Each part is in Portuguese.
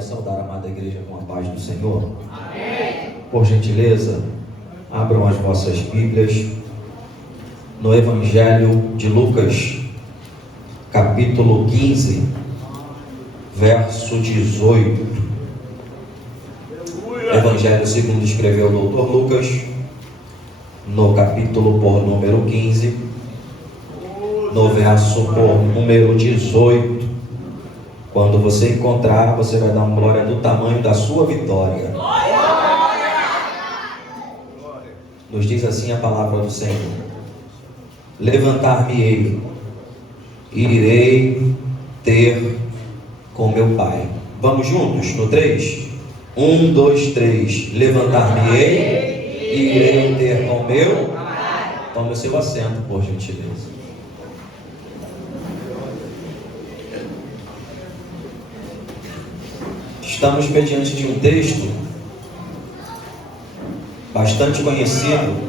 Pode saudar a amada igreja com a paz do Senhor? Amém. Por gentileza, abram as vossas Bíblias no Evangelho de Lucas, capítulo 15, verso 18. Evangelho segundo escreveu o doutor Lucas, no capítulo por número 15, no verso por número 18. Quando você encontrar, você vai dar uma glória do tamanho da sua vitória. Nos diz assim a palavra do Senhor: levantar-me-ei e irei ter com meu Pai. Vamos juntos no 3? 1, 2, 3. Levantar-me-ei e irei ter com meu Pai. Tome o seu assento, por gentileza. Estamos diante de um texto bastante conhecido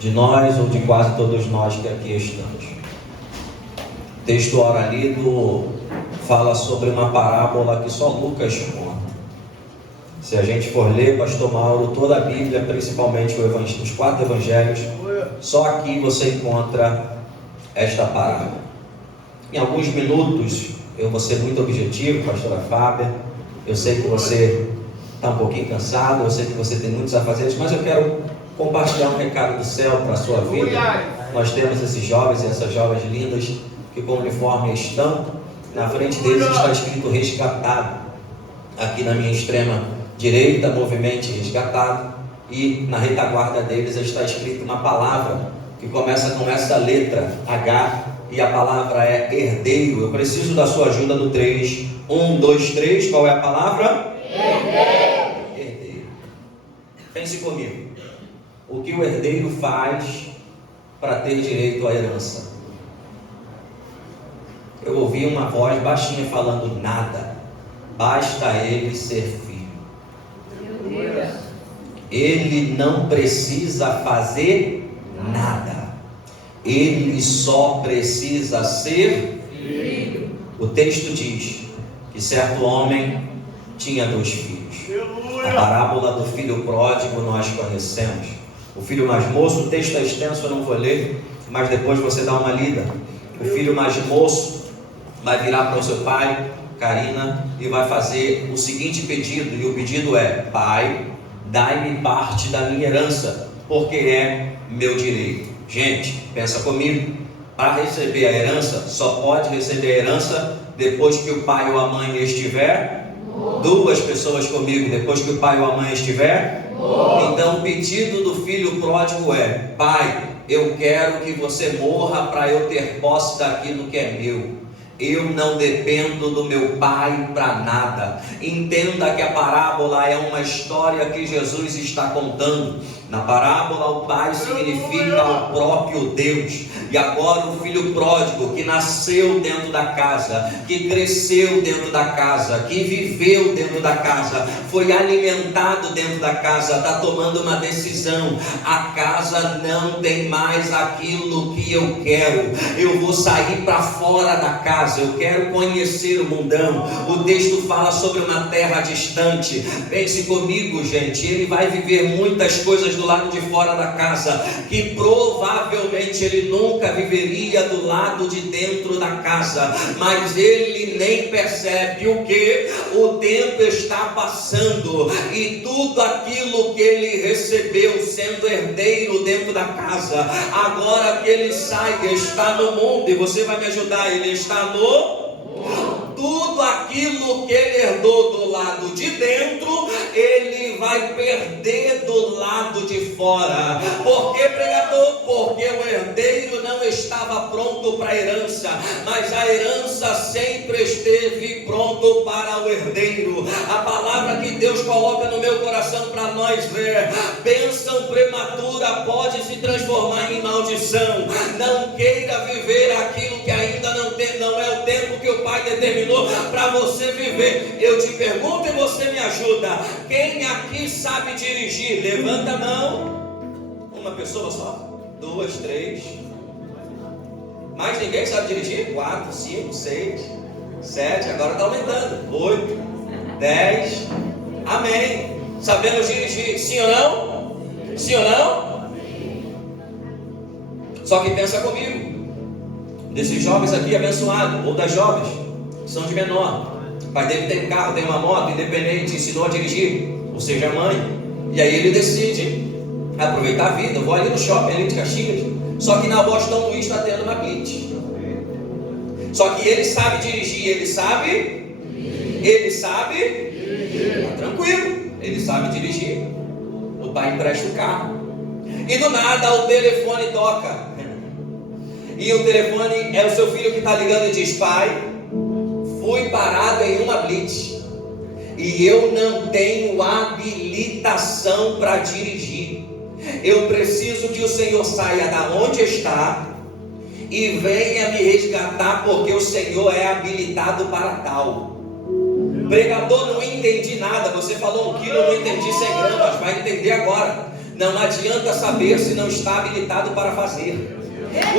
de nós, ou de quase todos nós que aqui estamos. O texto ora lido fala sobre uma parábola que só Lucas conta. Se a gente for ler, pastor Mauro, toda a Bíblia, principalmente os 4 evangelhos, só aqui você encontra esta parábola. Em alguns minutos, eu vou ser muito objetivo, pastora Fábia. Eu sei que você está um pouquinho cansado, eu sei que você tem muitos afazeres, mas eu quero compartilhar um recado do céu para a sua vida. Nós temos esses jovens e essas jovens lindas que com o uniforme estão. Na frente deles está escrito resgatado. Aqui na minha extrema direita, movimente resgatado. E na retaguarda deles está escrito uma palavra que começa com essa letra H. E a palavra é herdeiro. Eu preciso da sua ajuda no 3. 1, 2, 3. Qual é a palavra? Herdeiro. Herdeiro. Pense comigo. O que o herdeiro faz para ter direito à herança? Eu ouvi uma voz baixinha falando: nada. Basta ele ser filho. Meu Deus. Ele não precisa fazer nada. Ele só precisa ser filho. O texto diz que certo homem tinha 2 filhos. A parábola do filho pródigo nós conhecemos. O filho mais moço, o texto é extenso, eu não vou ler, mas depois você dá uma lida. O filho mais moço vai virar para o seu pai, Karina, e vai fazer o seguinte pedido, e o pedido é: pai, dai-me parte da minha herança, porque é meu direito. Gente, pensa comigo, para receber a herança, só pode receber a herança depois que o pai ou a mãe estiver. 2 pessoas comigo, depois que o pai ou a mãe estiver. Então o pedido do filho pródigo é: pai, eu quero que você morra para eu ter posse daquilo que é meu. Eu não dependo do meu pai para nada. Entenda que a parábola é uma história que Jesus está contando. Na parábola, o pai significa o próprio Deus. E agora o filho pródigo, que nasceu dentro da casa, que cresceu dentro da casa, que viveu dentro da casa, foi alimentado dentro da casa, está tomando uma decisão: a casa não tem mais aquilo que eu quero. Eu vou sair para fora da casa, eu quero conhecer o mundão. O texto fala sobre uma terra distante. Pense comigo, gente, ele vai viver muitas coisas do lado de fora da casa que provavelmente ele nunca viveria do lado de dentro da casa, mas ele nem percebe o que o tempo está passando, e tudo aquilo que ele recebeu sendo herdeiro dentro da casa, agora que ele sai, está no mundo. E você vai me ajudar, ele está no tudo aquilo que ele herdou do lado de dentro, ele vai perder do lado de fora. Por que, pregador? Porque o herdeiro não estava pronto para a herança, mas a herança sempre esteve pronto para o herdeiro. A palavra que Deus coloca no meu coração para nós ver: bênção prematura pode se transformar em maldição. Não queira viver aquilo que ainda não é o tempo que o Pai determinou para você viver. Eu te pergunto e você me ajuda: quem aqui sabe dirigir? Levanta a mão. Uma pessoa só? 2, 3. Mais ninguém sabe dirigir? 4, 5, 6, 7. Agora está aumentando. 8. 10. Amém. Sabemos dirigir, sim ou não? Sim ou não? Só que pensa comigo, desses jovens aqui abençoados, ou das jovens, que são de menor, o pai dele tem um carro, tem uma moto, independente, ensinou a dirigir, ou seja, a mãe, e aí ele decide aproveitar a vida, vou ali no shopping, ali de Caxias, só que na Boston Luiz está tendo uma blitz, só que ele sabe dirigir, ele sabe, tá tranquilo, ele sabe dirigir, o pai empresta o carro, e do nada o telefone toca, e o telefone é o seu filho que está ligando e diz: pai, fui parado em uma blitz e eu não tenho habilitação para dirigir. Eu preciso que o Senhor saia da onde está e venha me resgatar, porque o Senhor é habilitado para tal. Pregador, não entendi nada. Você falou 1 quilo, eu não entendi 100 gramas. Vai entender agora. Não adianta saber se não está habilitado para fazer.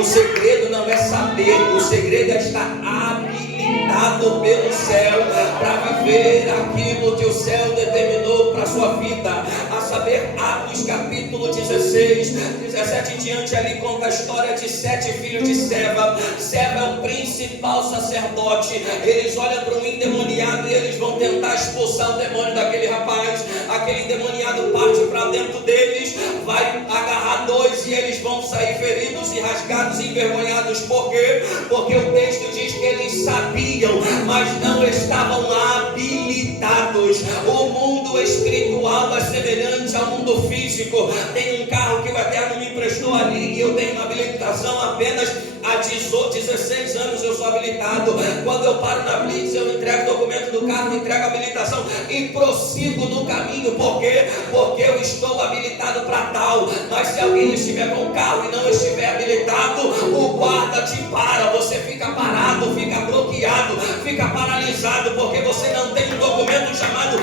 O segredo não é saber, o segredo é estar habilitado pelo céu para viver aquilo que o céu determinou para a sua vida. A saber, Atos capítulo 16, 17 em diante, ali conta a história de 7 filhos de Seva. Seva é o principal sacerdote. Eles olham para um endemoniado e eles vão tentar expulsar o demônio daquele rapaz. Aquele endemoniado parte para dentro deles, vai agarrar 2 e eles vão sair feridos e rasgados e envergonhados. Por quê? Porque o texto diz que eles sabiam, mas não estavam habilitados. O mundo espiritual é semelhante ao mundo físico. Tem um carro que o Eterno me emprestou ali e eu tenho uma habilitação apenas há 16 anos eu sou habilitado. Quando eu paro na blitz, eu entrego o documento do carro, entrego a habilitação e prossigo no caminho. Por quê? Porque eu estou habilitado para tal. Mas se alguém estiver com o carro e não estiver habilitado, o guarda te para, você fica parado, fica bloqueado, fica paralisado, porque você não tem um documento chamado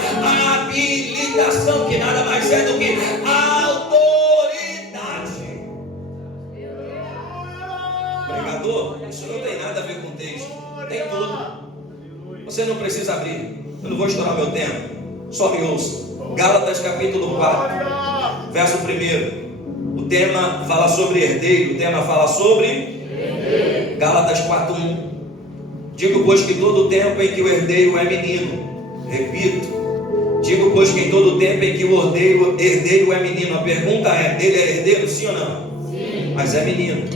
habilitação, que nada mais é do que autoridade. Pregador, isso não tem nada a ver com o texto, tem tudo. Você não precisa abrir, eu não vou estourar meu tempo, só me ouça. Gálatas capítulo 4, verso 1. O tema fala sobre herdeiro, o tema fala sobre herdeiro. Gálatas 4:1. Digo, pois, que todo o tempo em que o herdeiro é menino, repito, digo, pois, que em todo o tempo em que o herdeiro é menino. A pergunta é: ele é herdeiro, sim ou não? Sim. Mas é menino,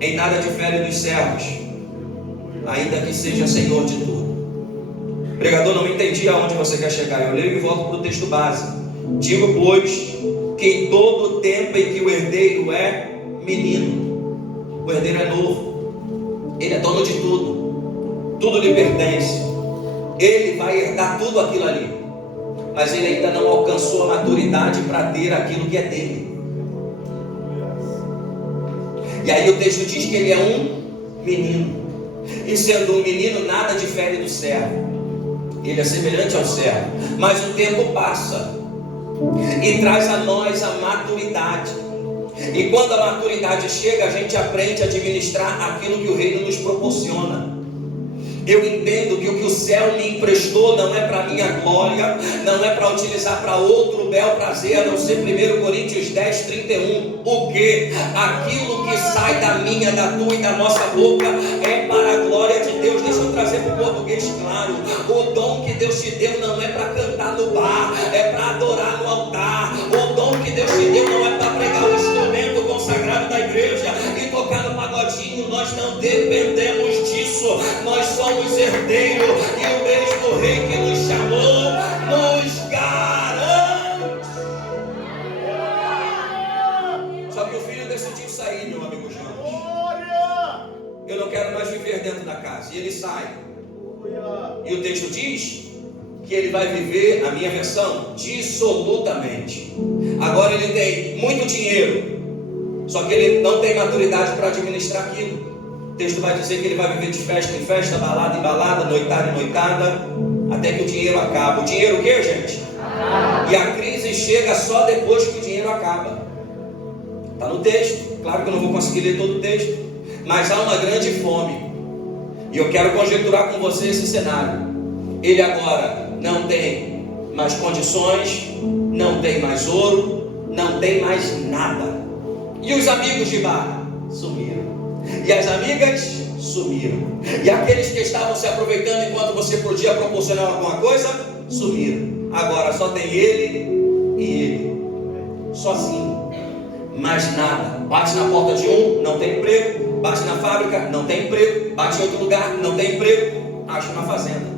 em nada difere dos servos, ainda que seja senhor de tudo. Pregador, não entendi aonde você quer chegar. Eu leio e volto para o texto base. Digo, pois, que em todo o tempo em que o herdeiro é menino, o herdeiro é novo, ele é dono de tudo, tudo lhe pertence, ele vai herdar tudo aquilo ali, mas ele ainda não alcançou a maturidade para ter aquilo que é dele. E aí o texto diz que ele é um menino, e sendo um menino, nada difere do servo. Ele é semelhante ao servo, mas o tempo passa e traz a nós a maturidade. E quando a maturidade chega, a gente aprende a administrar aquilo que o reino nos proporciona. Eu entendo que o que o céu me emprestou não é para minha glória, não é para utilizar para outro bel prazer, a não ser 1 Coríntios 10:31. O que? Aquilo que sai da minha, da tua e da nossa boca é para a glória de Deus. Deixa eu trazer para o português claro. O dom que Deus te deu não é para cantar no bar, é para adorar no altar. O dom que Deus te deu não é para pregar o instrumento consagrado da igreja e tocar no pagodinho. Nós não dependemos disso. Nós somos herdeiros e o mesmo rei que nos chamou nos garante. Só que o filho decidiu sair, meu amigo Jonas. Eu não quero mais viver dentro da casa. E ele sai. E o texto diz que ele vai viver, a minha versão, dissolutamente. Agora ele tem muito dinheiro, só que ele não tem maturidade para administrar aquilo. O texto vai dizer que ele vai viver de festa em festa, balada em balada, noitada em noitada, até que o dinheiro acaba. O dinheiro o que, gente? E a crise chega só depois que o dinheiro acaba. Está no texto. Claro que eu não vou conseguir ler todo o texto, mas há uma grande fome. E eu quero conjecturar com você esse cenário. Ele agora não tem mais condições, não tem mais ouro, não tem mais nada. E os amigos de bar sumiram. E as amigas sumiram. E aqueles que estavam se aproveitando enquanto você podia proporcionar alguma coisa, sumiram. Agora só tem ele e ele, sozinho, mais nada. Bate na porta de um, não tem emprego. Bate na fábrica, não tem emprego. Bate em outro lugar, não tem emprego. Acha uma fazenda.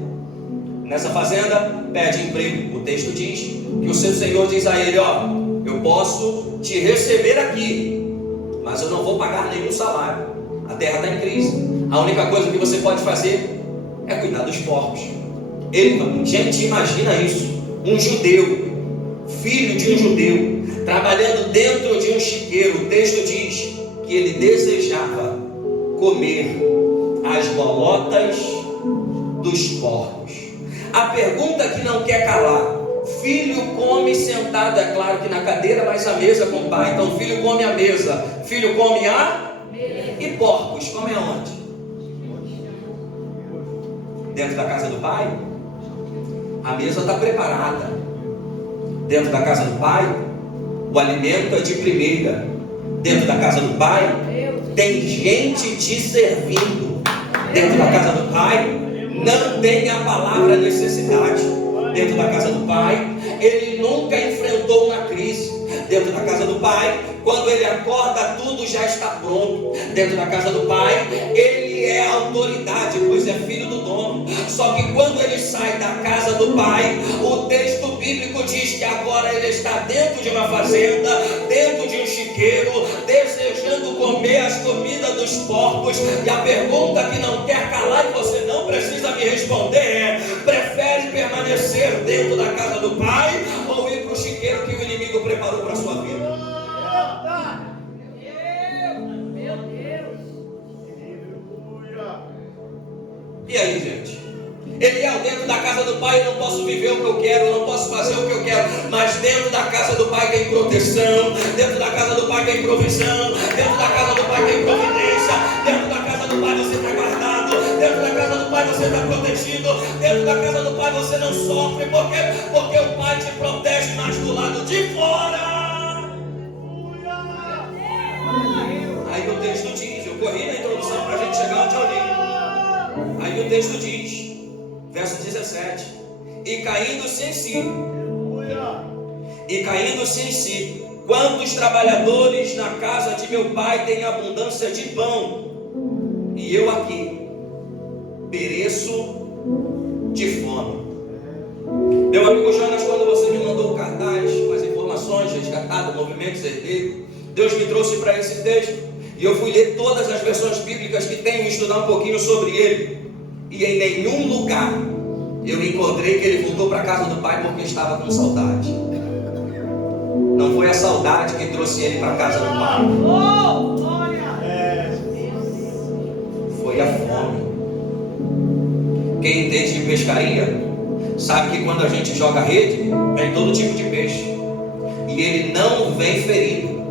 Nessa fazenda, pede emprego. O texto diz que o seu Senhor diz a ele: ó, eu posso te receber aqui, mas eu não vou pagar nenhum salário. A terra está em crise. A única coisa que você pode fazer é cuidar dos porcos. Gente, imagina isso. Um judeu, filho de um judeu, trabalhando dentro de um chiqueiro. O texto diz que ele desejava comer as bolotas dos porcos. A pergunta que não quer calar: filho come sentado, é claro que na cadeira, mas à mesa com o pai. Então filho come à mesa, filho come a mesa. E porcos comem aonde? Dentro da casa do pai? A mesa está preparada. Dentro da casa do pai, o alimento é de primeira. Dentro da casa do pai, tem gente te servindo. Dentro da casa do pai, não tem a palavra necessidade. Dentro da casa do pai, ele nunca enfrentou uma crise. Dentro da casa do pai, quando ele acorda, tudo já está pronto. Dentro da casa do pai, ele é autoridade, pois é filho do dono. Só que quando ele sai da casa do pai, o texto bíblico diz que agora ele está dentro de uma fazenda, dentro de um chiqueiro, desejando comer as comidas dos porcos. E a pergunta que não quer calar e você não precisa me responder é: prefere permanecer dentro da casa do pai ou ir para o chiqueiro que o inimigo preparou para a sua vida? Meu Deus. E aí, gente? Eliel, dentro da casa do pai eu não posso viver o que eu quero, eu não posso fazer o que eu quero, mas dentro da casa do pai tem proteção, dentro da casa do pai tem provisão, dentro da casa do pai tem providência, dentro da casa do pai você está guardado, dentro da casa do pai você está protegido, dentro da casa do pai você não sofre, porque o pai te protege, mas do lado de fora. Aí o texto diz, eu corri na introdução para a gente chegar onde eu li. Aí o texto diz, verso 17: e caindo-se em si, quantos trabalhadores na casa de meu pai têm abundância de pão, e eu aqui pereço de fome. Meu amigo Jonas, quando você me mandou o cartaz com as informações resgatadas, movimentos herdeiros, Deus me trouxe para esse texto, e eu fui ler todas as versões bíblicas que tenho e estudar um pouquinho sobre ele, e em nenhum lugar eu encontrei que ele voltou para a casa do pai porque estava com saudade. Não foi a saudade que trouxe ele para a casa do pai, foi a fome. Quem entende de pescaria sabe que quando a gente joga rede, vem todo tipo de peixe, e ele não vem ferido,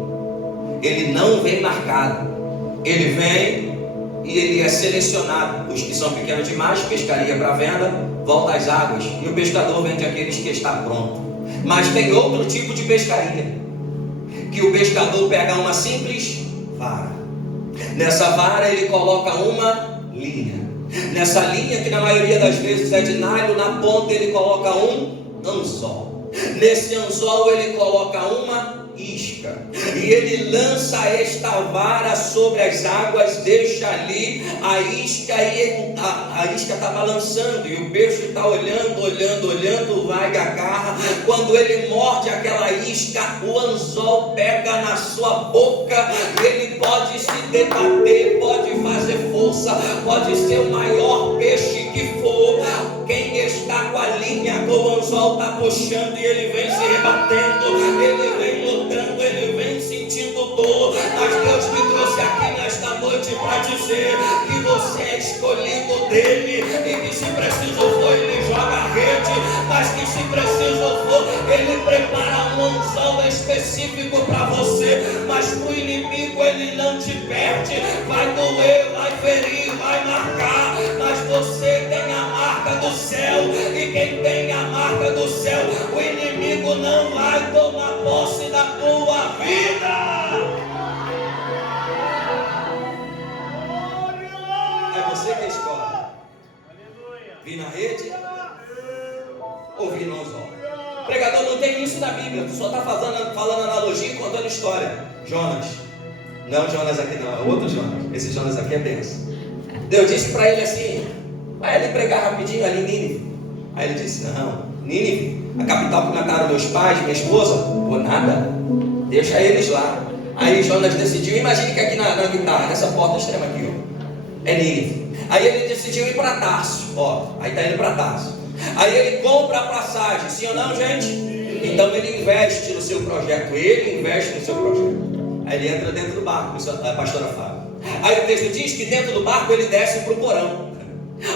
ele não vem marcado, ele vem e ele é selecionado. Os que são pequenos demais, pescaria para venda, volta às águas, e o pescador vende aqueles que está pronto. Mas tem outro tipo de pescaria, que o pescador pega uma simples vara, nessa vara ele coloca uma linha, nessa linha que na maioria das vezes é de nylon, na ponta ele coloca um anzol, nesse anzol ele coloca uma isca, e ele lança esta vara sobre as águas, deixa ali a isca, e a isca está balançando, e o peixe está olhando, vai, agarra. Quando ele morde aquela isca, o anzol pega na sua boca, ele pode se debater, pode fazer força, pode ser o maior peixe que for, quem está com a linha, com o anzol está puxando, e ele vem se rebatendo, ele vem lutando, ele vem sentindo dor. Mas Deus me trouxe aqui nesta noite para dizer que você é escolhido dele, e que se preciso for ele joga a rede, mas que se preciso for ele prepara um anzol específico para você. Mas para o inimigo ele não te perde, vai doer, vai ferir, vai marcar, mas você tem a marca do céu, e quem tem a rede. Ouviram os olhos. Pregador, não tem isso na Bíblia, tu só está falando analogia e contando história. Jonas. Não, Jonas aqui não, é outro Jonas. Esse Jonas aqui é benção. Deus disse para ele assim: vai ali pregar rapidinho ali em Nínive. Aí ele disse: não, Nínive, a capital que mataram meus pais, minha esposa, por nada, deixa eles lá. Aí Jonas decidiu, imagine que aqui na guitarra, nessa porta extrema aqui, ó, é Nínive. Aí ele decidiu ir para Tarso, ó, aí está indo para Tarso. Aí ele compra a passagem, sim ou não, gente? Então ele investe no seu projeto, Aí ele entra dentro do barco, a pastora Fábio. Aí o texto diz que dentro do barco ele desce para o porão.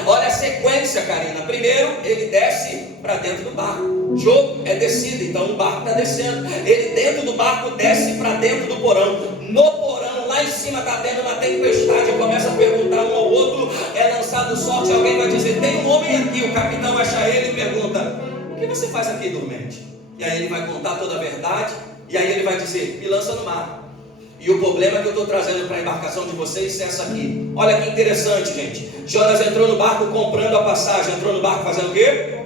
Olha a sequência, Karina. Primeiro ele desce para dentro do barco. Jogo é descida, então o barco está descendo. Ele dentro do barco desce para dentro do porão. No porão, lá em cima está tendo uma tempestade. Começa a perguntar um ao outro. É lançado sorte, alguém vai dizer: tem um homem aqui. O capitão acha ele e pergunta: o que você faz aqui, dormente? E aí ele vai contar toda a verdade. E aí ele vai dizer: me lança no mar. E o problema que eu estou trazendo para a embarcação de vocês é essa aqui. Olha que interessante, gente. Jonas entrou no barco comprando a passagem. Entrou no barco fazendo o quê?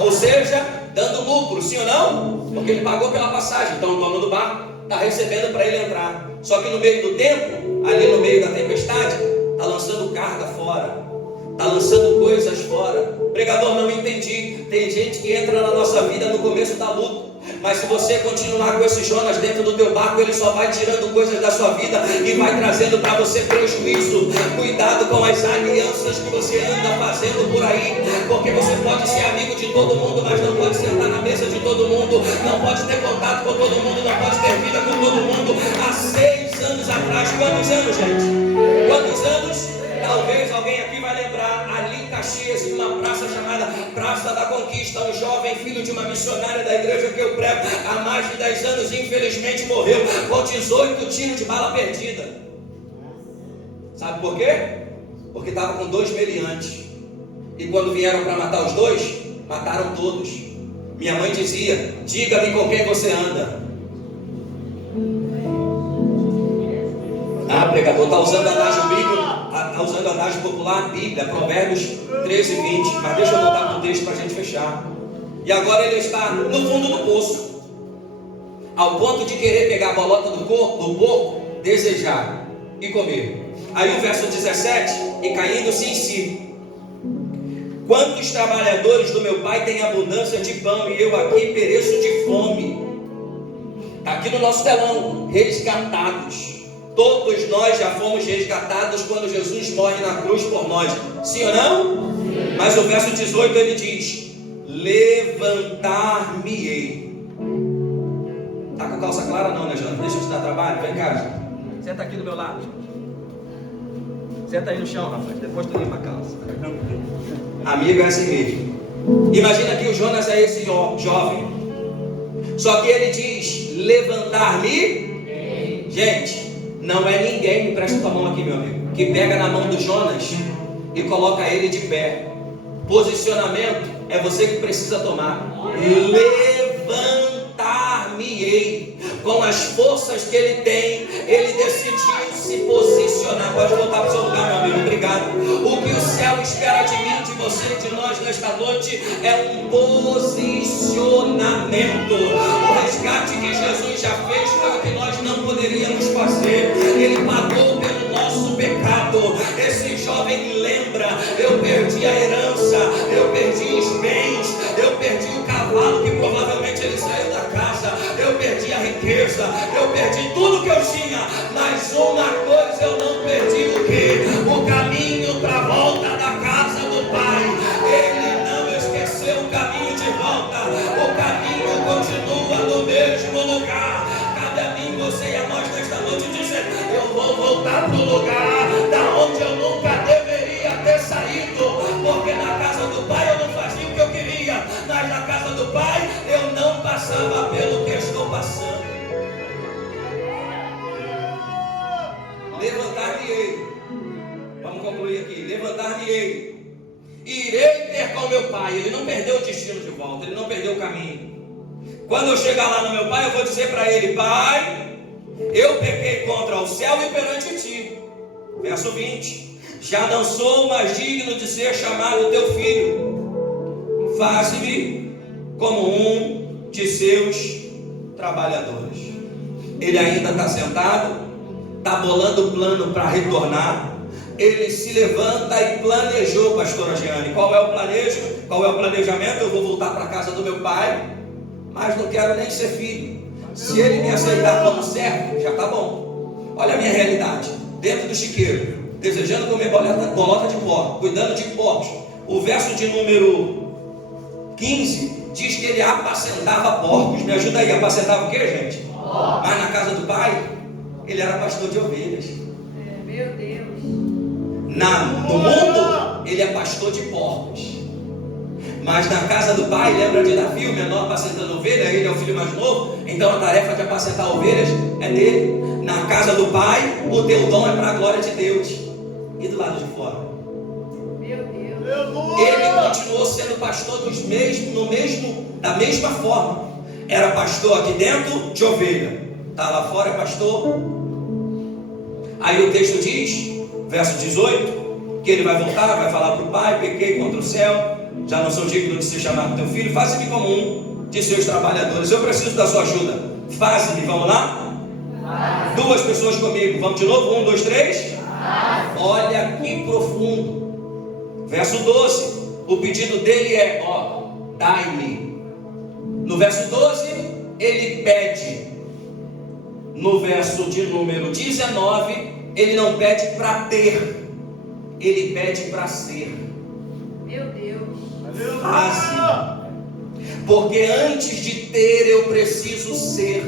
Ou seja, dando lucro, sim ou não? Porque ele pagou pela passagem. Então o dono do barco está recebendo para ele entrar. Só que no meio do tempo, ali no meio da tempestade, está lançando carga fora. Está lançando coisas fora. Pregador, não entendi. Tem gente que entra na nossa vida no começo da luta. Mas se você continuar com esse Jonas dentro do teu barco, ele só vai tirando coisas da sua vida e vai trazendo para você prejuízo. Cuidado com as alianças que você anda fazendo por aí, porque você pode ser amigo de todo mundo, mas não pode sentar na mesa de todo mundo, não pode ter contato com todo mundo, não pode ter vida com todo mundo. Há 6 anos atrás, quantos anos, gente? Quantos anos? Talvez alguém aqui vai lembrar, ali em Caxias, em uma praça chamada Praça da Conquista, um jovem filho de uma missionária da igreja que eu prego há mais de 10 anos, infelizmente morreu com 18 tiros de bala perdida. Sabe por quê? Porque estava com 2 meliantes. E quando vieram para matar os 2, mataram todos. Minha mãe dizia: diga-me com quem você anda. Pregador, está usando adágio bíblico, está usando adágio popular, Bíblia, Provérbios 13 e 20. Mas deixa eu voltar para o texto para a gente fechar. E agora ele está no fundo do poço, ao ponto de querer pegar a bolota do porco, desejar e comer. Aí o verso 17: e caindo-se em si: quantos trabalhadores do meu pai têm abundância de pão e eu aqui pereço de fome. Está aqui no nosso telão: resgatados. Todos nós já fomos resgatados quando Jesus morre na cruz por nós. Sim ou não? Sim. Mas o verso 18 ele diz: levantar-me-ei. Está com calça clara não, né, Jana? Deixa eu te dar trabalho. Vem cá, Jana. Senta aqui do meu lado. Senta aí no chão, rapaz. Depois tu limpa a calça. Amigo, é assim mesmo. Imagina que o Jonas é esse jovem. Só que ele diz: levantar-me. Gente, não é ninguém, me presta tua mão aqui, meu amigo, que pega na mão do Jonas e coloca ele de pé. Posicionamento é você que precisa tomar. Levantar-me-ei. Com as forças que ele tem, ele decidiu se posicionar. Pode voltar para o seu lugar, meu amigo, obrigado. O que o céu espera de mim, de você, de nós nesta noite é um posicionamento. O resgate que Jesus já fez foi o que nós não poderíamos fazer. Ele pagou pelo nosso pecado. Esse jovem lembra: eu perdi a herança, eu perdi os bens, eu perdi o cavalo que provavelmente ele saiu da casa, eu perdi a riqueza, eu perdi tudo que eu tinha, mas uma coisa eu não perdi: o quê? O caminho para a volta da casa do Pai. Ele não esqueceu o caminho de volta, o caminho continua no mesmo lugar. Cabe a mim, você e a nós nesta noite dizer: eu vou voltar para o lugar da onde eu nunca deveria ter saído, porque na casa do Pai eu não fazia o que eu queria, mas na casa do Pai eu não passava pelo que estou passando. Levantar-me-ei. Vamos concluir aqui. Levantar-me-ei. Irei ter com meu pai. Ele não perdeu o destino de volta, ele não perdeu o caminho. Quando eu chegar lá no meu pai, eu vou dizer para ele: Pai, eu pequei contra o céu e perante ti. Verso 20: já não sou mais digno de ser chamado teu filho. faze-me como um de seus trabalhadores. Ele ainda está sentado, está bolando o plano para retornar. Ele se levanta e planejou, pastora Giane. Qual é o planejo? Qual é o planejamento? Eu vou voltar para a casa do meu pai, mas não quero nem ser filho. Se ele me aceitar como servo, já está bom. Olha a minha realidade, dentro do chiqueiro, desejando comer bolota de porco, cuidando de porcos. O verso de número 15 diz que ele apacentava porcos. Me ajuda aí, apacentava o que, gente? Mas na casa do pai, ele era pastor de ovelhas. Meu Deus. No mundo, ele é pastor de porcos. Mas na casa do pai, lembra de Davi, o menor apacentando ovelha? Ele é o filho mais novo, então a tarefa de apacentar ovelhas é dele. Na casa do pai, o teu dom é para a glória de Deus. E do lado de fora? Meu Deus. Ele continuou sendo pastor da mesma forma. Era pastor aqui dentro de ovelha, está lá fora, é pastor. Aí o texto diz, verso 18, que ele vai voltar, vai falar para o pai: pequei contra o céu, já não sou digno de ser chamado teu filho, faze-me como um de seus trabalhadores. Eu preciso da sua ajuda. Faze-me, vamos lá? Duas pessoas comigo, vamos de novo, 1, 2, 3. Olha que profundo. Verso 12, o pedido dele é: dai-me. No verso 12, ele pede. No verso de número 19, ele não pede para ter, ele pede para ser. Meu Deus. Faze. Porque antes de ter, eu preciso ser.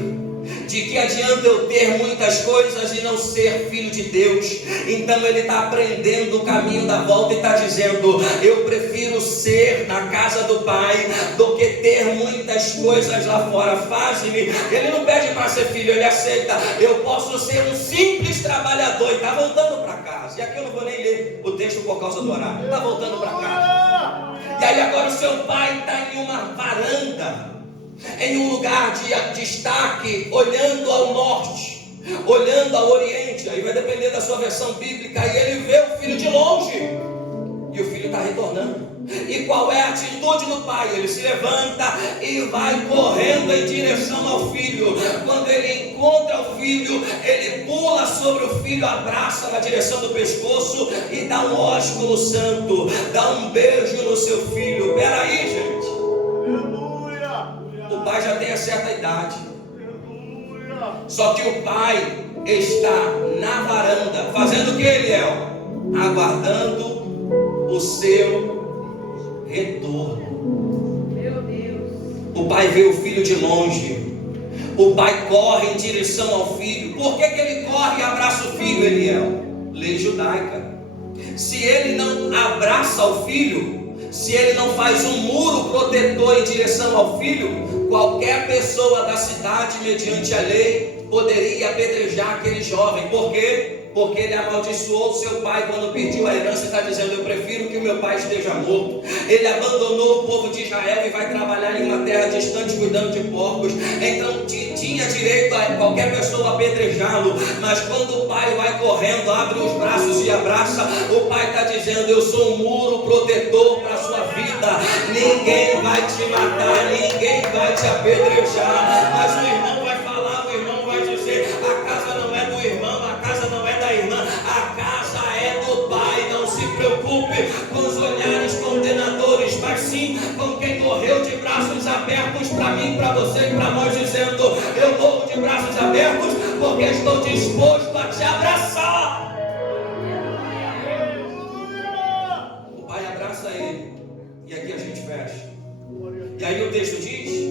De que adianta eu ter muitas coisas e não ser filho de Deus? Então ele está aprendendo o caminho da volta e está dizendo: eu prefiro ser na casa do pai do que ter muitas coisas lá fora. Faze-me. Ele não pede para ser filho, ele aceita. Eu posso ser um simples trabalhador. E está voltando para casa. E aqui eu não vou nem ler o texto por causa do horário. Está voltando para casa. E aí agora o seu pai está em uma varanda, em um lugar de destaque, olhando ao norte, olhando ao oriente. Aí vai depender da sua versão bíblica. E ele vê o filho de longe, e o filho está retornando. E qual é a atitude do pai? Ele se levanta e vai correndo em direção ao filho. Quando ele encontra o filho, ele pula sobre o filho, abraça na direção do pescoço e dá um ósculo santo, dá um beijo no seu filho. Peraí, gente, o pai já tem a certa idade. Só que o pai está na varanda, fazendo o que, Eliel? Aguardando o seu retorno. Meu Deus. O pai vê o filho de longe. O pai corre em direção ao filho. Por que ele corre e abraça o filho, Eliel? Lei judaica. Se ele não abraça o filho, se ele não faz um muro protetor em direção ao filho, qualquer pessoa da cidade, mediante a lei, poderia apedrejar aquele jovem. Por quê? Porque ele amaldiçoou seu pai quando pediu a herança e está dizendo: eu prefiro que o meu pai esteja morto. Ele abandonou o povo de Israel e vai trabalhar em uma terra distante cuidando de porcos. Então tinha direito a qualquer pessoa apedrejá-lo. Mas quando o pai vai correndo, abre os braços e abraça, o pai está dizendo: eu sou um muro protetor para a sua vida. Ninguém vai te matar, ninguém vai te apedrejar. Mas o irmão vai falar, o irmão vai dizer: a casa não é do irmão, a casa não é da irmã, a casa é do pai. Não se preocupe com os olhares condenadores, mas sim com quem correu de braços abertos para mim, para você e para nós, dizendo: eu corro de braços abertos porque estou disposto a te abraçar. O pai abraça ele, e aqui a gente fecha. E aí o texto diz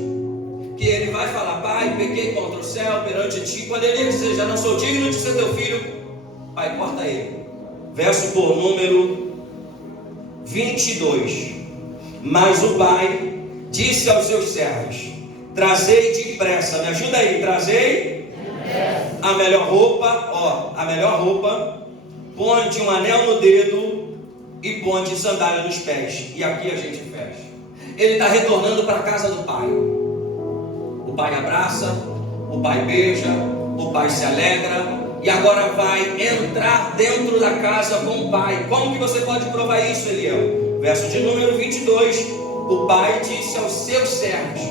que ele vai falar: pai, pequei contra o céu perante ti. Quando ele ia dizer: já não sou digno de ser teu filho, pai corta ele. Verso por número 22. Mas o pai disse aos seus servos: trazei depressa, me ajuda aí, trazei a melhor roupa, a melhor roupa, põe-te um anel no dedo e põe-te sandália nos pés. E aqui a gente fecha. Ele está retornando para a casa do pai. O pai abraça, o pai beija, o pai se alegra, e agora vai entrar dentro da casa com o pai. Como que você pode provar isso, Eliel? Verso de número 22. o pai disse aos seus servos,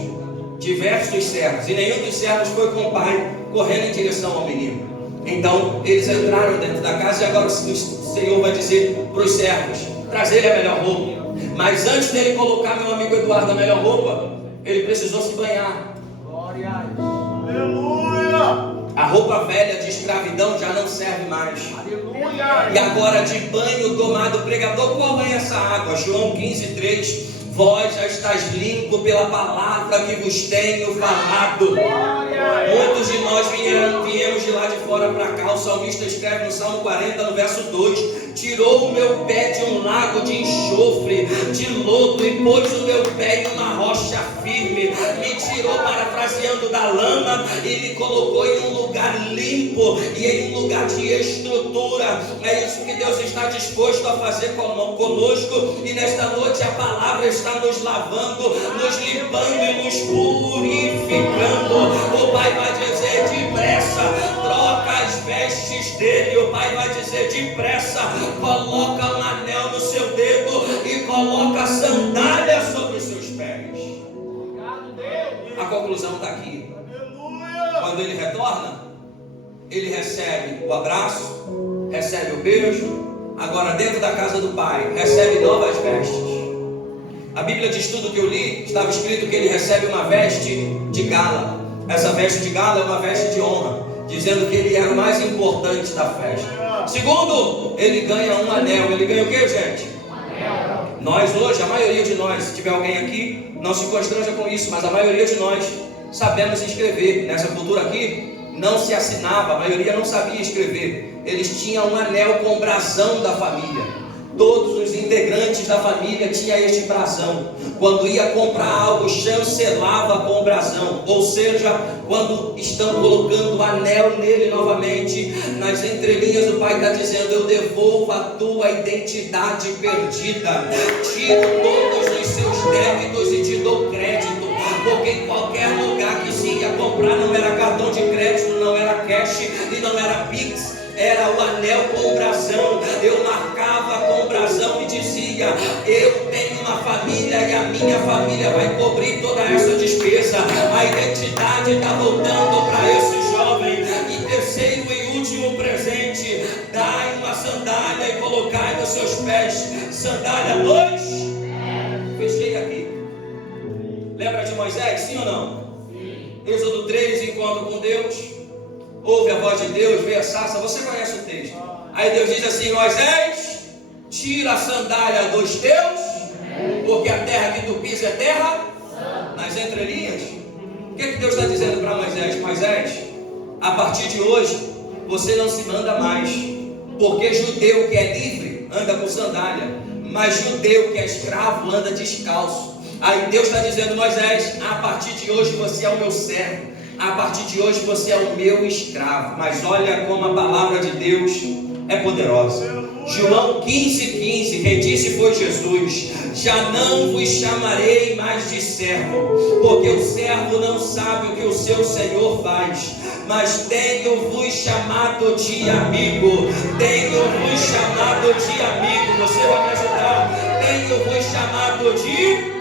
diversos servos, e nenhum dos servos foi com o pai correndo em direção ao menino. Então eles entraram dentro da casa, e agora o Senhor vai dizer para os servos: trazer a melhor roupa. Mas antes dele colocar meu amigo Eduardo a melhor roupa, ele precisou se banhar. Glória a Deus. Aleluia. A roupa velha de escravidão já não serve mais. Aleluia. E agora de banho tomado, o pregador, qual é essa água? João 15:3. Vós já estáis limpo pela palavra que vos tenho falado. Muitos de nós viemos de lá de fora para cá. O salmista escreve no Salmo 40, no verso 2: tirou o meu pé de um lago de enxofre, de lodo, e pôs o meu pé em uma rocha firme. Me tirou, parafraseando, da lama e me colocou em um lugar limpo e em um lugar de estrutura. É isso que Deus está disposto a fazer conosco. E nesta noite a palavra está nos lavando, nos limpando e nos purificando. O Pai vai dizer: depressa, troca as vestes dele. O Pai vai dizer: depressa, coloca um anel no seu dedo e coloca sandália sobre os seus pés. A conclusão está aqui. Quando ele retorna, ele recebe o abraço, recebe o beijo. Agora dentro da casa do Pai, recebe novas vestes. A Bíblia de estudo que eu li, estava escrito que ele recebe uma veste de gala. Essa veste de gala é uma veste de honra, dizendo que ele era o mais importante da festa. Segundo, ele ganha um anel. Ele ganha o que, gente? Nós hoje, a maioria de nós, se tiver alguém aqui, não se constranja com isso, mas a maioria de nós sabemos escrever. Nessa cultura aqui, não se assinava, a maioria não sabia escrever. Eles tinham um anel com o brasão da família. Todos os integrantes da família tinham este brasão. Quando ia comprar algo, chancelava com o brasão. Ou seja, quando estão colocando o anel nele novamente, nas entrelinhas o Pai está dizendo: eu devolvo a tua identidade perdida, tiro todos os seus débitos e te dou crédito. Porque em qualquer lugar que se ia comprar, não era cartão de crédito, não era cash e não era Pix, era o anel com o brasão. Eu marcava com o brasão e dizia: eu tenho uma família e a minha família vai cobrir toda essa despesa. A identidade está voltando para esse jovem. E terceiro e último presente: dai uma sandália e colocai nos seus pés. Sandália 2. Fechei aqui. Lembra de Moisés, sim ou não? Sim. Êxodo 3, encontro com Deus. Ouve a voz de Deus, vê a sarça. Você conhece o texto. Aí Deus diz assim: Moisés, tira a sandália dos teus, porque a terra que tu pisa é terra nas entrelinhas. O que Deus está dizendo para Moisés? Moisés, a partir de hoje você não se manda mais, porque judeu que é livre anda com sandália, mas judeu que é escravo anda descalço. Aí Deus está dizendo: Moisés, a partir de hoje você é o meu servo, a partir de hoje você é o meu escravo. Mas olha como a palavra de Deus é poderosa. João 15:15, quem disse foi Jesus: já não vos chamarei mais de servo, porque o servo não sabe o que o seu Senhor faz, mas tenho-vos chamado de amigo. Tenho-vos chamado de amigo. Você vai me ajudar? Tenho-vos chamado de...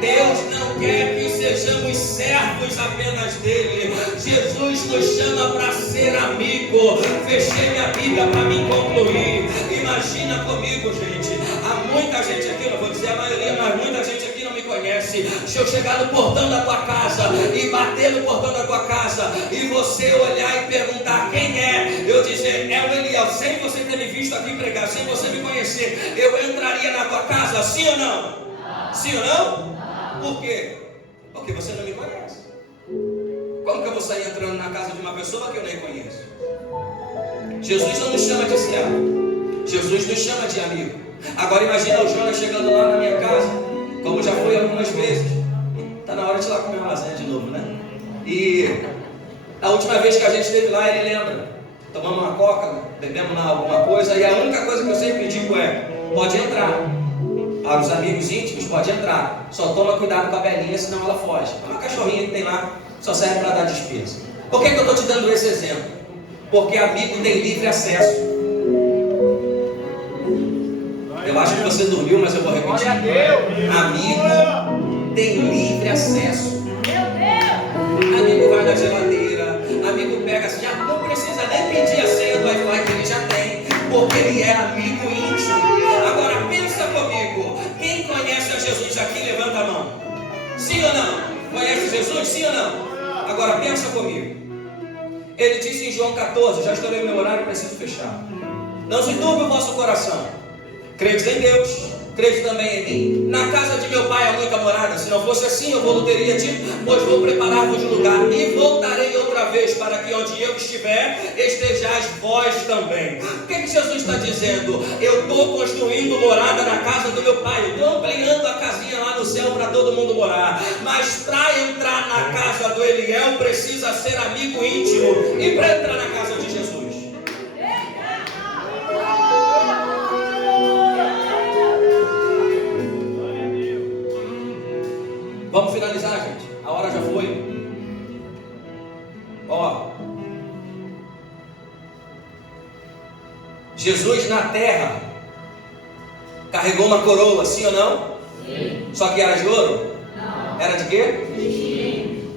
Deus não quer que sejamos servos apenas dele. Jesus nos chama para ser amigo. Fechei minha Bíblia para me concluir. Imagina comigo, gente. Há muita gente aqui, não vou dizer a maioria, mas muita gente aqui não me conhece. Se eu chegar no portão da tua casa e bater no portão da tua casa e você olhar e perguntar quem é, eu dizer: é o Eliel, sem você ter me visto aqui pregar, sem você me conhecer, eu entraria na tua casa, sim ou não? Sim ou não? Por quê? Porque você não me conhece. Como que eu vou sair entrando na casa de uma pessoa que eu nem conheço? Jesus não nos chama de servo, Jesus nos chama de amigo. Agora imagina o Jonas chegando lá na minha casa, como já foi algumas vezes. Está na hora de ir lá comer uma lasanha de novo, né? E a última vez que a gente esteve lá, ele lembra. Tomamos uma coca, bebemos lá alguma coisa, e a única coisa que eu sempre digo é: pode entrar. Para os amigos íntimos, pode entrar. Só toma cuidado com a Belinha, senão ela foge. É uma cachorrinha que tem lá, só serve para dar despesa. Por que eu estou te dando esse exemplo? Porque amigo tem livre acesso. Eu acho que você dormiu, mas eu vou repetir. Glória a Deus. Amigo tem livre acesso. Meu Deus. Amigo vai na geladeira, amigo pega assim, já não precisa nem pedir a senha do Wi-Fi que ele já tem, porque ele é amigo íntimo. Agora pensa comigo, quem conhece a Jesus aqui, levanta a mão. Sim ou não? Conhece Jesus? Sim ou não? Agora pensa comigo. Ele disse em João 14, já estourei o meu horário, preciso fechar. Não se turbe o vosso coração. Credes em Deus, credes também em mim. Na casa de meu pai há muita morada. Se não fosse assim, eu vou teria dito, pois vou preparar-vos lugar. E voltarei outra vez, para que onde eu estiver, estejais vós também. O que Jesus está dizendo? Eu estou construindo morada na casa do meu pai. Eu estou ampliando a casinha lá no céu para todo mundo morar. Mas para entrar na casa do Eliel, precisa ser amigo íntimo. E para entrar na casa de Jesus? Vamos finalizar, gente. A hora já foi. Ó. Jesus na terra carregou uma coroa, sim ou não? Sim. Só que era de ouro? Não. Era de quê? Sim.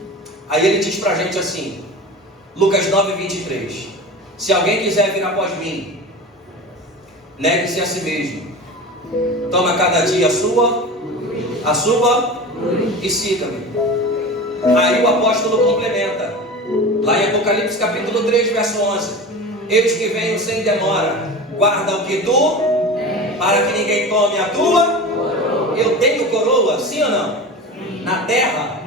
Aí ele diz pra gente assim, Lucas 9:23. Se alguém quiser vir após mim, negue-se a si mesmo. Toma cada dia a sua e siga-me. Aí o apóstolo complementa, lá em Apocalipse capítulo 3, verso 11. Eles que venham sem demora, guarda o que tu, para que ninguém tome a tua. Eu tenho coroa, sim ou não? Na terra?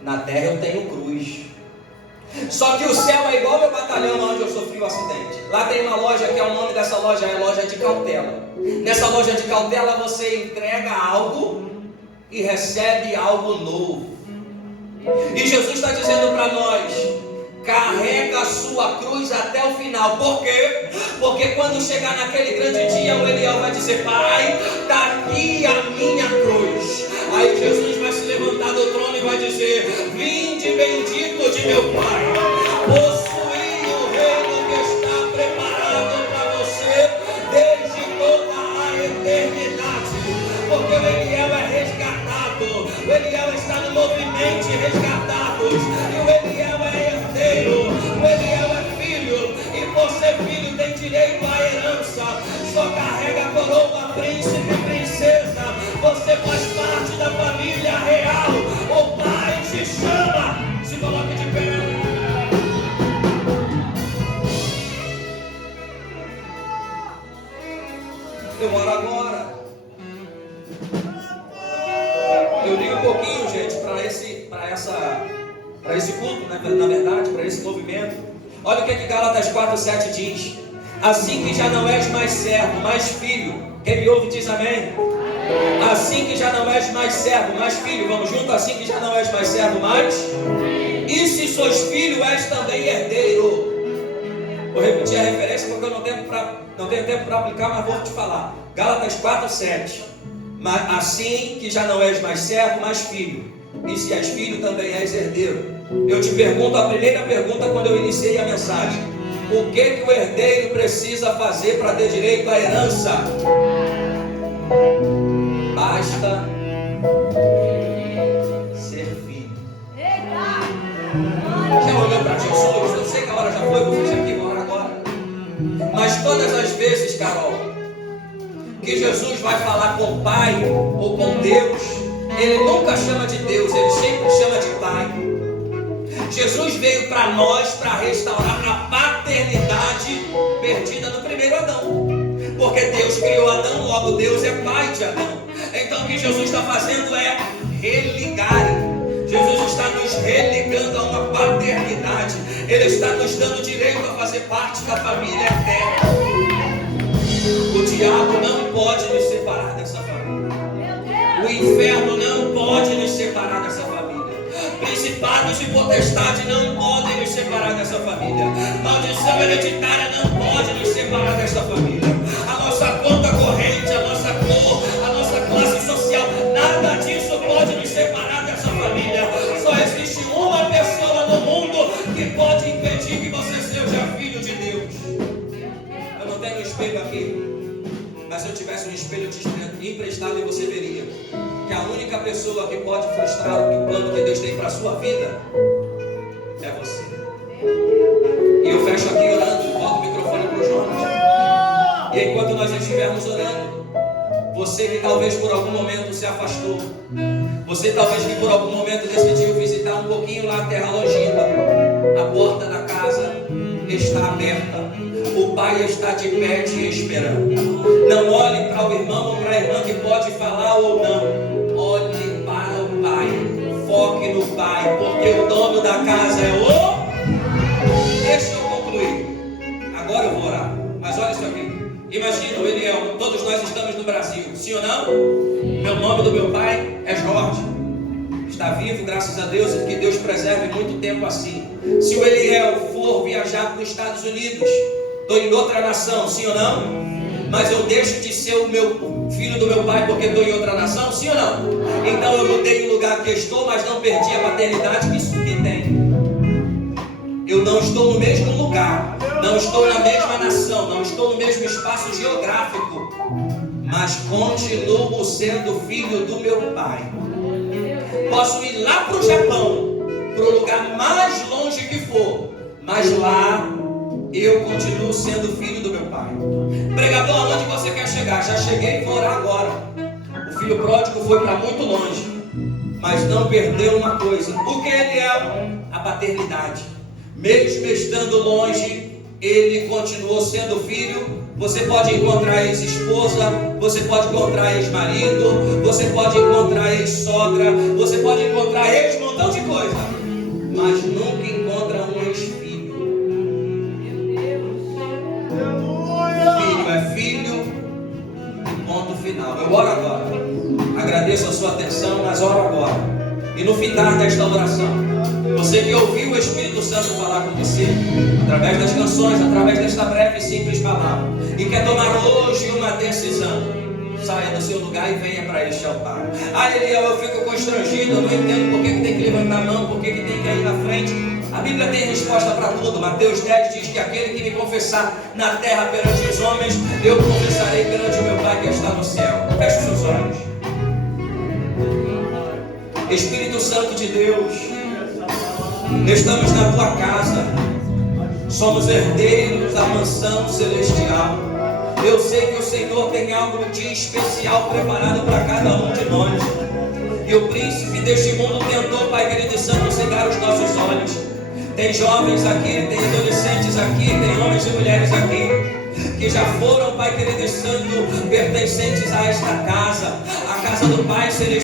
Na terra eu tenho cruz. Só que o céu é igual meu batalhão onde eu sofri o acidente. Lá tem uma loja que é o nome dessa loja, é a loja de cautela. Nessa loja de cautela você entrega algo e recebe algo novo. E Jesus está dizendo para nós, carrega a sua cruz até o final. Por quê? Porque quando chegar naquele grande dia, o Eliel vai dizer, Pai, está aqui a minha cruz. Aí Jesus vai se levantar do trono e vai dizer, vinde bendito de meu Pai, possui o reino que está preparado para você desde toda a eternidade. Porque o Eliel é resgatado, o Eliel está no movimento resgatados, e o Eliel é herdeiro, o Eliel é filho, e por ser filho tem direito à herança. Só carrega a coroa, príncipe e princesa. Você faz parte da família real. O Pai te chama. Se coloque de pé. Eu oro agora. Eu ligo um pouquinho, gente, para esse culto, né? Na verdade, para esse movimento. Olha o que Gálatas 4:7 diz. Assim que já não és mais servo, mais filho. Quem me ouve diz amém. Assim que já não és mais servo, mais filho. Vamos junto, assim que já não és mais servo, mais. E se sois filho, és também herdeiro. Vou repetir a referência porque eu não tenho tempo para aplicar, mas vou te falar. Gálatas 4:7. Assim que já não és mais servo, mais filho. E se és filho, também és herdeiro. Eu te pergunto, a primeira pergunta quando eu iniciei a mensagem. O que o herdeiro precisa fazer para ter direito à herança? Basta ser filho. Já olhou para Jesus? Eu sei que a hora já foi, vou fechar aqui, vou orar agora. Mas todas as vezes, Carol, que Jesus vai falar com o Pai ou com Deus, Ele nunca chama de Deus, Ele sempre chama de Pai. Jesus veio para nós para restaurar a paternidade perdida no primeiro Adão. Porque Deus criou Adão, logo Deus é pai de Adão. Então o que Jesus está fazendo é religar. Jesus está nos religando a uma paternidade. Ele está nos dando direito a fazer parte da família eterna. O diabo não pode nos separar dessa família. O inferno não pode nos separar dessa família. Principados e potestades não podem nos separar dessa família. Maldição hereditária não pode nos separar dessa família. A nossa conta corrente, a nossa cor, a nossa classe social, nada disso pode nos separar dessa família. Só existe uma pessoa no mundo que pode impedir que você seja filho de Deus. Eu não tenho espelho aqui. única pessoa que pode frustrar o plano que Deus tem para a sua vida é você. E eu fecho aqui orando, volto o microfone para o Jonas. E enquanto nós estivermos orando, você que talvez por algum momento se afastou, você talvez que por algum momento decidiu visitar um pouquinho lá a terra longínqua, a porta da casa está aberta, o Pai está de pé te esperando. Não olhe para o irmão ou para a irmã que pode falar ou não, olhe para o Pai, foque no Pai, porque o dono da casa é o... Deixa eu concluir, agora eu vou orar, mas olha isso aqui. Imagina o Eliel, todos nós estamos no Brasil, sim ou não? Meu nome do meu pai é Jorge, está vivo, graças a Deus, e que Deus preserve muito tempo assim. Se o Eliel for viajar para os Estados Unidos, estou em outra nação, sim ou não? Mas eu deixo de ser o meu filho do meu pai porque estou em outra nação, sim ou não? Então eu mudei o lugar que estou, mas não perdi a paternidade que tem. Eu não estou no mesmo lugar, não estou na mesma nação, não estou no mesmo espaço geográfico, mas continuo sendo filho do meu pai. Posso ir lá para o Japão, para o lugar mais longe que for, mas lá eu continuo sendo filho do meu pai. Pregador, aonde você quer chegar? Já cheguei e vou orar agora. O filho pródigo foi para muito longe, mas não perdeu uma coisa. O que ele é? A paternidade. Mesmo estando longe, ele continuou sendo filho. Você pode encontrar ex-esposa, você pode encontrar ex-marido, você pode encontrar ex-sogra, você pode encontrar ex-montão de coisa, mas nunca encontra um ex-filho. Filho é filho, ponto final. Eu oro agora, agradeço a sua atenção, mas oro agora. E no final desta oração, você que ouviu o Espírito Santo falar com você, através das canções, através desta breve e simples palavra, e quer tomar hoje uma decisão, saia do seu lugar e venha para este altar. Ah, Eliel, eu fico constrangido, eu não entendo por que tem que levantar a mão, por que tem que ir na frente. A Bíblia tem resposta para tudo. Mateus 10 diz que aquele que me confessar na terra perante os homens, eu confessarei perante o meu Pai que está no céu. Feche os seus olhos. Espírito Santo de Deus, estamos na tua casa, somos herdeiros da mansão celestial. Eu sei que o Senhor tem algo de especial preparado para cada um de nós. E o príncipe deste mundo tentou, Pai querido e santo, cegar os nossos olhos. Tem jovens aqui, tem adolescentes aqui, tem homens e mulheres aqui, que já foram, Pai querido e santo, pertencentes a esta casa, a casa do Pai celestial.